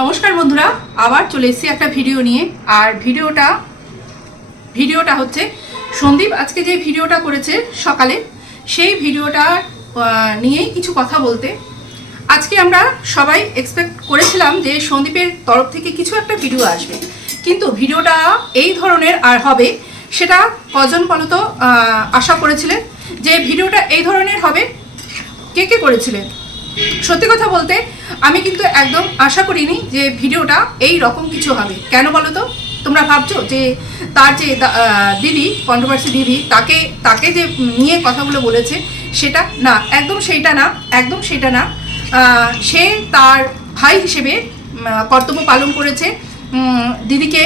নমস্কার বন্ধুরা, আবার চলে এসেছি একটা ভিডিও নিয়ে। আর ভিডিওটা হচ্ছে সন্দীপ আজকে যে ভিডিওটা করেছে সকালে, সেই ভিডিওটা নিয়েই কিছু কথা বলতে। আজকে আমরা সবাই এক্সপেক্ট করেছিলাম যে সন্দীপের তরফ থেকে কিছু একটা ভিডিও আসবে, কিন্তু ভিডিওটা এই ধরনের আর হবে সেটা কজন বলতো আশা করেছিলেন যে ভিডিওটা এই ধরনের হবে? কে কে করেছিলেন? সত্যি কথা বলতে আমি কিন্তু একদম আশা করিনি যে ভিডিওটা এই রকম কিছু হবে। কেন বলো তো? তোমরা ভাবছো যে তার যে দিদি, কন্ট্রোভার্সি দিদি, তাকে যে নিয়ে কথাগুলো বলেছে সেটা না, একদম সেটা না। সে তার ভাই হিসেবে কর্তব্য পালন করেছে। দিদিকে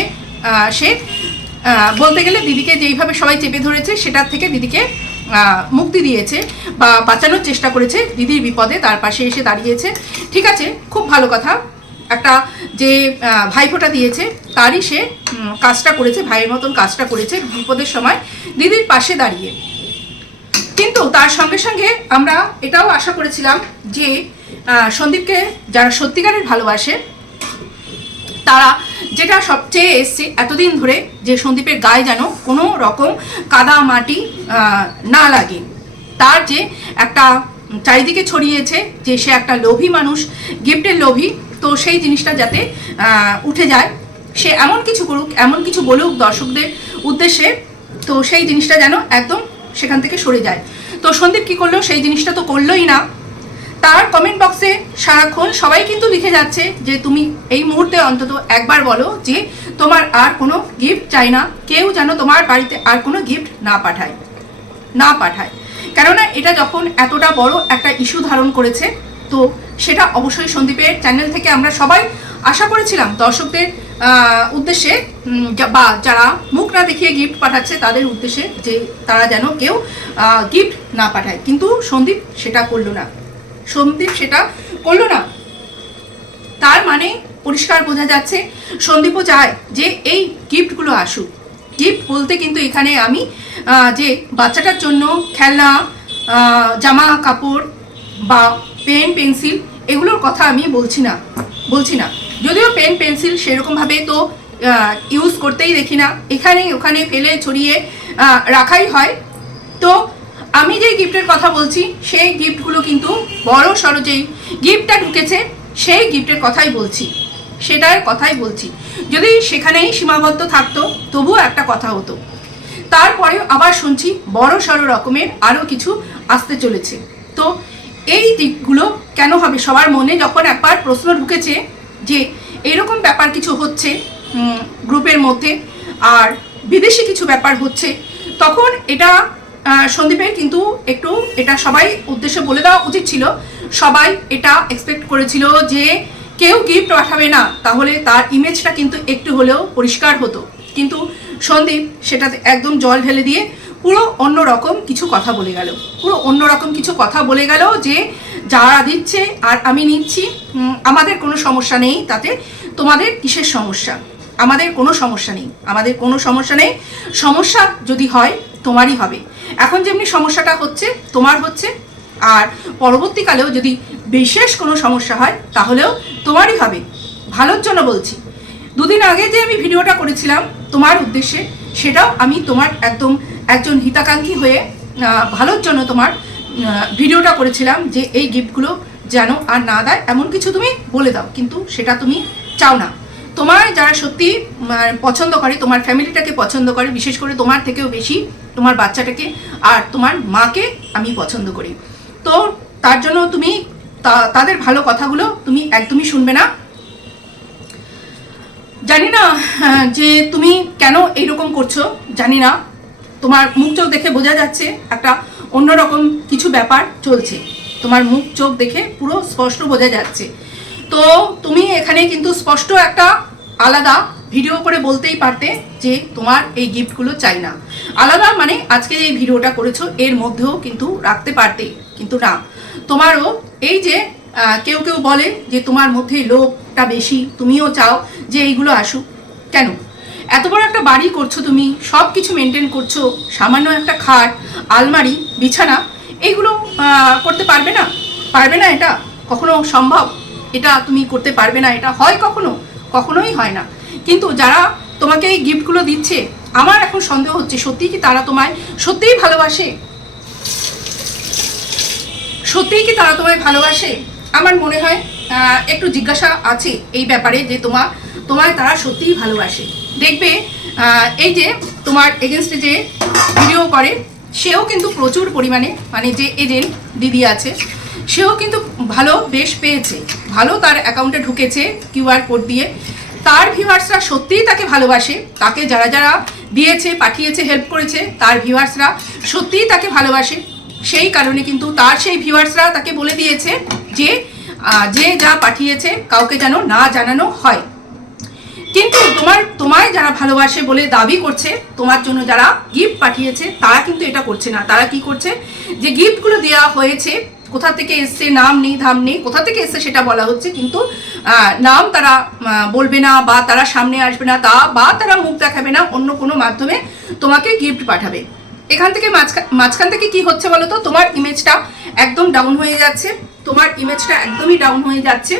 সে বলতে গেলে দিদিকে যেইভাবে সবাই চেপে ধরেছে সেটার থেকে দিদিকে মুক্তি দিয়েছে বা বাঁচানোর চেষ্টা করেছে। দিদির বিপদে তার পাশে এসে দাঁড়িয়েছে। ঠিক আছে, খুব ভালো কথা। একটা যে ভাইফোঁটা দিয়েছে তারই সে কাজটা করেছে, ভাইয়ের মতন কাজটা করেছে বিপদের সময় দিদির পাশে দাঁড়িয়ে। কিন্তু তার সঙ্গে সঙ্গে আমরা এটাও আশা করেছিলাম যে সন্দীপকে যারা সত্যিকারের ভালোবাসে তারা যেটা সবচেয়ে এসছে এতদিন ধরে, যে সন্দীপের গায়ে যেন কোনো রকম কাদা মাটি না লাগে। তার যে একটা চারিদিকে ছড়িয়েছে যে সে একটা লোভী মানুষ, গিফটের লোভী, তো সেই জিনিসটা যাতে উঠে যায়। সে এমন কিছু করুক, এমন কিছু বলুক দর্শকদের উদ্দেশ্যে, তো সেই জিনিসটা যেন একদম সেখান থেকে সরে যায়। তো সন্দীপ কী করলো? সেই জিনিসটা তো করলোই না। তার কমেন্ট বক্সে সারাক্ষণ সবাই কিন্তু লিখে যাচ্ছে যে তুমি এই মুহূর্তে অন্তত একবার বলো যে তোমার আর কোনো গিফট চাই না, কেউ যেন তোমার বাড়িতে আর কোনো গিফট না পাঠায়। কেননা এটা যখন এতটা বড় একটা ইস্যু ধারণ করেছে, তো সেটা অবশ্যই সন্দীপের চ্যানেল থেকে আমরা সবাই আশা করেছিলাম দর্শকদের উদ্দেশ্যে বা যারা মুখ না দেখিয়ে গিফট পাঠাচ্ছে তাদের উদ্দেশ্যে যে তারা যেন কেউ গিফট না পাঠায়। কিন্তু সন্দীপ সেটা করলো না। তার মানে পরিষ্কার বোঝা যাচ্ছে সন্দীপও চায় যে এই গিফটগুলো আসুক। গিফট বলতে কিন্তু এখানে আমি যে বাচ্চাটার জন্য খেলনা, জামা কাপড় বা পেন পেন্সিল এগুলোর কথা আমি বলছি না। যদিও পেন পেন্সিল সেরকমভাবে তো ইউজ করতেই দেখি না, এখানে ওখানে ফেলে ছড়িয়ে রাখাই হয়। তো আমি যে গিফটের কথা বলছি সেই গিফটগুলো কিন্তু বড় সড়ো যেই গিফটটা ঢুকেছে সেই গিফটের কথাই বলছি। যদি সেখানেই সীমাবদ্ধ থাকতো তবুও একটা কথা হতো। তারপরেও আবার শুনছি বড় সড়ো রকমের আরও কিছু আসতে চলেছে। তো এই দিকগুলো কেন হবে? সবার মনে যখন একবার প্রশ্ন ঢুকেছে যে এরকম ব্যাপার কিছু হচ্ছে গ্রুপের মধ্যে আর বিদেশি কিছু ব্যাপার হচ্ছে, তখন এটা সন্দীপের কিন্তু একটু এটা সবাই উদ্দেশ্যে বলে দেওয়া উচিত ছিল। সবাই এটা এক্সপেক্ট করেছিল যে কেউ গিফট পাঠাবে না, তাহলে তার ইমেজটা কিন্তু একটু হলেও পরিষ্কার হতো। কিন্তু সন্দীপ সেটাতে একদম জল ঢেলে দিয়ে পুরো অন্য রকম কিছু কথা বলে গেল যে যারা দিচ্ছে আর আমি নিচ্ছি, আমাদের কোনো সমস্যা নেই, তাতে তোমাদের কিসের সমস্যা? আমাদের কোনো সমস্যা নেই। সমস্যা যদি হয় তোমারই হবে। এখন যেমনি সমস্যাটা হচ্ছে তোমার হচ্ছে, আর পরবর্তীকালেও যদি বিশেষ কোনো সমস্যা হয় তাহলেও তোমারই হবে। ভালোর জন্য বলছি। দুদিন আগে যে আমি ভিডিওটা করেছিলাম তোমার উদ্দেশ্যে, সেটাও আমি তোমার একজন হিতাকাঙ্ক্ষী হয়ে ভালোর জন্য তোমার ভিডিওটা করেছিলাম যে এই গিফটগুলো যেন আর না দেয়, এমন কিছু তুমি বলে দাও। কিন্তু সেটা তুমি চাও না। তোমার যারা সত্যি পছন্দ করে, তোমার ফ্যামিলিটাকে পছন্দ করে, বিশেষ করে তোমার থেকেও বেশি তোমার বাচ্চাটাকে আর তোমার মাকে আমি পছন্দ করি। তো তার জন্য তুমি তাদের ভালো কথাগুলো তুমি একদমই শুনবে না। জানি না যে তুমি কেন এইরকম করছো, জানি না। তোমার মুখ চোখ দেখে বোঝা যাচ্ছে একটা অন্যরকম কিছু ব্যাপার চলছে। তোমার মুখ চোখ দেখে পুরো স্পষ্ট বোঝা যাচ্ছে। তো তুমি এখানে কিন্তু স্পষ্ট একটা আলাদা ভিডিও করে বলতেই পারতে যে তোমার এই গিফটগুলো চাই না। আলাদা মানে আজকে এই ভিডিওটা করেছো এর মধ্যেও কিন্তু রাখতে পারতে, কিন্তু না। তোমারও এই যে কেউ বলে যে তোমার মধ্যে লোভটা বেশি, তুমিও চাও যে এইগুলো আসুক। কেন? এত বড় একটা বাড়ি করছো তুমি, সব কিছু মেনটেন করছো, সামান্য একটা খাট, আলমারি, বিছানা এইগুলো করতে পারবে না? এটা কখনো সম্ভব? এটা তুমি করতে পারবে না, এটা হয় কখনো? কখনোই হয় না। কিন্তু যারা তোমাকে এই গিফটগুলো দিচ্ছে, আমার এখন সন্দেহ হচ্ছে সত্যিই কি তারা তোমায় সত্যিই ভালোবাসে? সত্যিই কি তারা তোমায় ভালোবাসে? আমার মনে হয় একটু জিজ্ঞাসা আছে এই ব্যাপারে, যে তোমায় তারা সত্যিই ভালোবাসে। দেখবে এই যে তোমার এগেনস্টে যে ভিডিও করে, সেও কিন্তু প্রচুর পরিমাণে, মানে যে এজেন্ট দিদি আছে, সেও কিন্তু ভালো বেশ পেয়েছে, ভালো তার অ্যাকাউন্টে ঢুকেছে কিউআর কোড দিয়ে। তার ভিউয়ার্সরা সত্যিই তাকে ভালোবাসে, তাকে যারা যারা দিয়েছে, পাঠিয়েছে, হেল্প করেছে, তার ভিউয়ার্সরা সত্যিই তাকে ভালোবাসে। সেই কারণে কিন্তু তার সেই ভিউয়ার্সরা তাকে বলে দিয়েছে যে যে যা পাঠিয়েছে কাউকে যেন না জানানো হয়। কিন্তু তোমায় যারা ভালোবাসে বলে দাবি করছে, তোমার জন্য যারা গিফট পাঠিয়েছে, তারা কিন্তু এটা করছে না। তারা কি করছে, যে গিফটগুলো দেওয়া হয়েছে কোথা থেকে এসছে, নাম নেই ধাম নেই, কোথা থেকে এসছে সেটা বলা হচ্ছে, কিন্তু নাম তারা বলবে না, বা তারা সামনে আসবে না, বা তারা মুখ দেখাবে না, অন্য কোনো মাধ্যমে তোমাকে গিফট পাঠাবে। এখান থেকে মাঝখান থেকে কি হচ্ছে বলো তো, তোমার ইমেজটা একদম ডাউন হয়ে যাচ্ছে, তোমার ইমেজটা একদমই ডাউন হয়ে যাচ্ছে।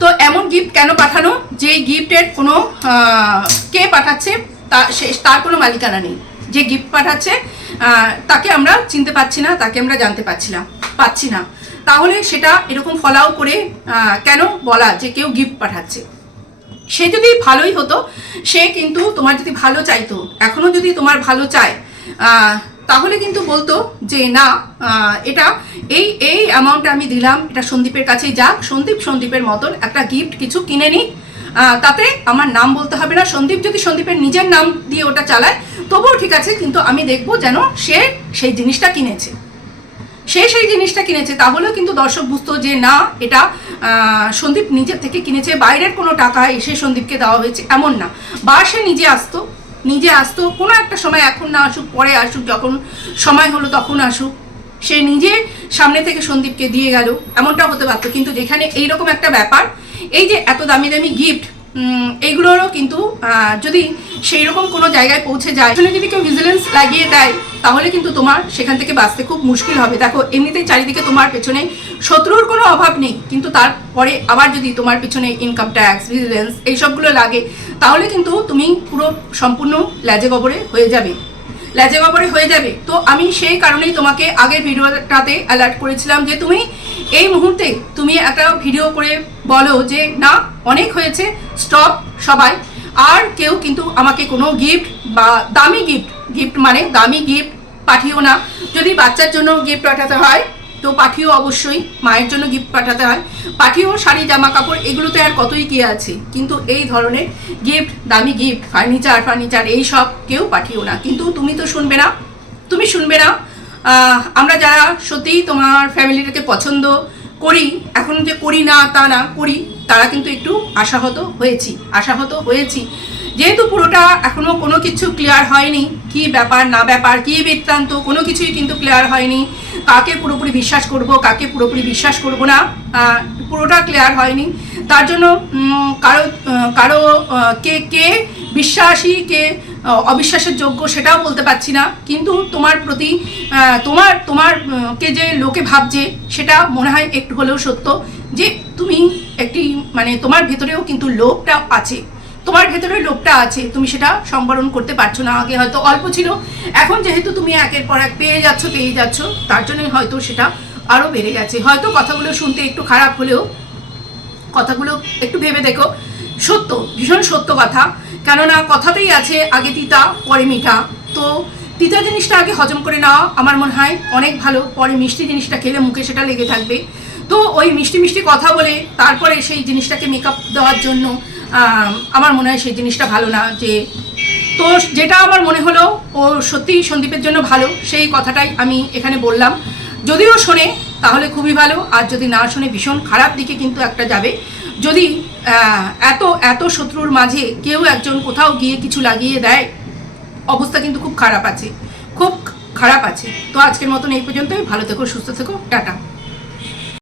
তো এমন গিফট কেন পাঠানো, যে গিফটের কোনো কে পাঠাচ্ছে তার কোনো মালিকানা নেই। যে গিফট পাঠাচ্ছে তাকে আমরা চিনতে পারছি না, তাকে আমরা জানতে পাচ্ছি না। তাহলে সেটা এরকম ফলাও করে কেন বলা যে কেউ গিফট পাঠাচ্ছে? সে যদি ভালোই হতো, সে কিন্তু তোমার যদি ভালো চাইতো, এখনো যদি তোমার ভালো চায়, তাহলে কিন্তু বলতো যে না, এটা এই অ্যামাউন্টটা আমি দিলাম, এটা সন্দীপের কাছেই যাক, সন্দীপের মতন একটা গিফট কিছু কিনে নিক, তাতে আমার নাম বলতে হবে না। সন্দীপ যদি সন্দীপের নিজের নাম দিয়ে ওটা চালায় তবুও ঠিক আছে, কিন্তু আমি দেখবো যেন সে সেই জিনিসটা কিনেছে, সেই জিনিসটা কিনেছে। তাহলেও কিন্তু দর্শক বুঝতো যে না, এটা সন্দীপ নিজের থেকে কিনেছে, বাইরের কোনো টাকা এসে সন্দীপকে দেওয়া হয়েছে এমন না। বা সে নিজে আসতো কোনো একটা সময়, এখন না আসুক, পরে আসুক, যখন সময় হলো তখন আসুক, সে নিজে সামনে থেকে সন্দীপকে দিয়ে গেল, এমনটা হতে পারতো। কিন্তু যেখানে এইরকম একটা ব্যাপার, এই যে এত দামি দামি গিফট, এইগুলোরও কিন্তু যদি সেই রকম কোনো জায়গায় পৌঁছে যায়, সেখানে যদি কেউ ভিজিলেন্স লাগিয়ে দেয়, তাহলে কিন্তু তোমার সেখান থেকে বাঁচতে খুব মুশকিল হবে। দেখো, এমনিতেই চারিদিকে তোমার পেছনে শত্রুর কোনো অভাব নেই, কিন্তু তারপরে আবার যদি তোমার পেছনে ইনকাম ট্যাক্স, ভিজিলেন্স এইসবগুলো লাগে, তাহলে কিন্তু তুমি পুরো সম্পূর্ণ ল্যাজে গবরে হয়ে যাবে। তো আমি সেই কারণেই তোমাকে আগের ভিডিওটাতে অ্যালার্ট করেছিলাম যে তুমি এই মুহূর্তে তুমি একটা ভিডিও করে বলো যে না, অনেক হয়েছে, স্টপ সবাই, আর কেউ কিন্তু আমাকে কোনো গিফট বা দামি গিফট মানে দামি গিফট পাঠিও না। যদি বাচ্চার জন্য গিফট পাঠাতে হয় তো পাঠিও, অবশ্যই মায়ের জন্য গিফট পাঠাতে হয়, পাঠিও, শাড়ি জামা কাপড় এগুলোতে আর কতই কি আছে, কিন্তু এই ধরনের গিফট, দামি গিফট, ফার্নিচার এই সব কেউ পাঠিও না। কিন্তু তুমি তো শুনবে না। আমরা যারা সত্যিই তোমার ফ্যামিলিটাকে পছন্দ করি, এখন যে করি না তা না, করি, তারা কিন্তু একটু আশাহত হয়েছি। যেহেতু পুরোটা এখনো কোনো কিছু ক্লিয়ার হয়নি, কি ব্যাপার না ব্যাপার, কি বৃত্তান্ত, কোনো কিছুই কিন্তু ক্লিয়ার হয়নি। কাকে পুরোপুরি বিশ্বাস করব, কাকে পুরোপুরি বিশ্বাস করব না, পুরোটা ক্লিয়ার হয়নি। তার জন্য কারো কে বিশ্বাসী, কে অবিশ্বাসের যোগ্য সেটাও বলতে পারছি না। কিন্তু তোমার প্রতি তোমার কে যে লোকে ভাবছে, সেটা মনে হয় একটু হলেও সত্য, যে তুমি একটি, মানে তোমার ভেতরেও কিন্তু লোভটা আছে, তুমি সেটা সম্বরণ করতে পারছো না। আগে হয়তো অল্প ছিল, এখন যেহেতু তুমি একের পর এক পেয়ে যাচ্ছ, তার জন্যই হয়তো সেটা আরও বেড়ে গেছে। হয়তো কথাগুলো শুনতে একটু খারাপ হলেও কথাগুলো একটু ভেবে দেখো, সত্য, ভীষণ সত্য কথা। কেননা কথাতেই আছে আগে তিতা পরে মিঠা, তো তিতা জিনিসটা আগে হজম করে নেওয়া আমার মনে হয় অনেক ভালো, পরে মিষ্টি জিনিসটা খেলে মুখে সেটা লেগে থাকবে। তো ওই মিষ্টি কথা বলে তারপরে সেই জিনিসটাকে মেকআপ দেওয়ার জন্য আমার মনে হয় সেই জিনিসটা ভালো না। তো যেটা আমার মনে হলো ও সত্যিই সন্দীপের জন্য ভালো, সেই কথাটাই আমি এখানে বললাম। যদিও শোনে তাহলে খুবই ভালো, আর যদি না শোনে ভীষণ খারাপ দিকে কিন্তু একটা যাবে। যদি এত শত্রুর মাঝে কেউ একজন কোথাও গিয়ে কিছু লাগিয়ে দেয়, অবস্থা কিন্তু খুব খারাপ আছে। তো আজকের মতন এই পর্যন্তই। ভালো থেকো, সুস্থ থেকো, টাটা।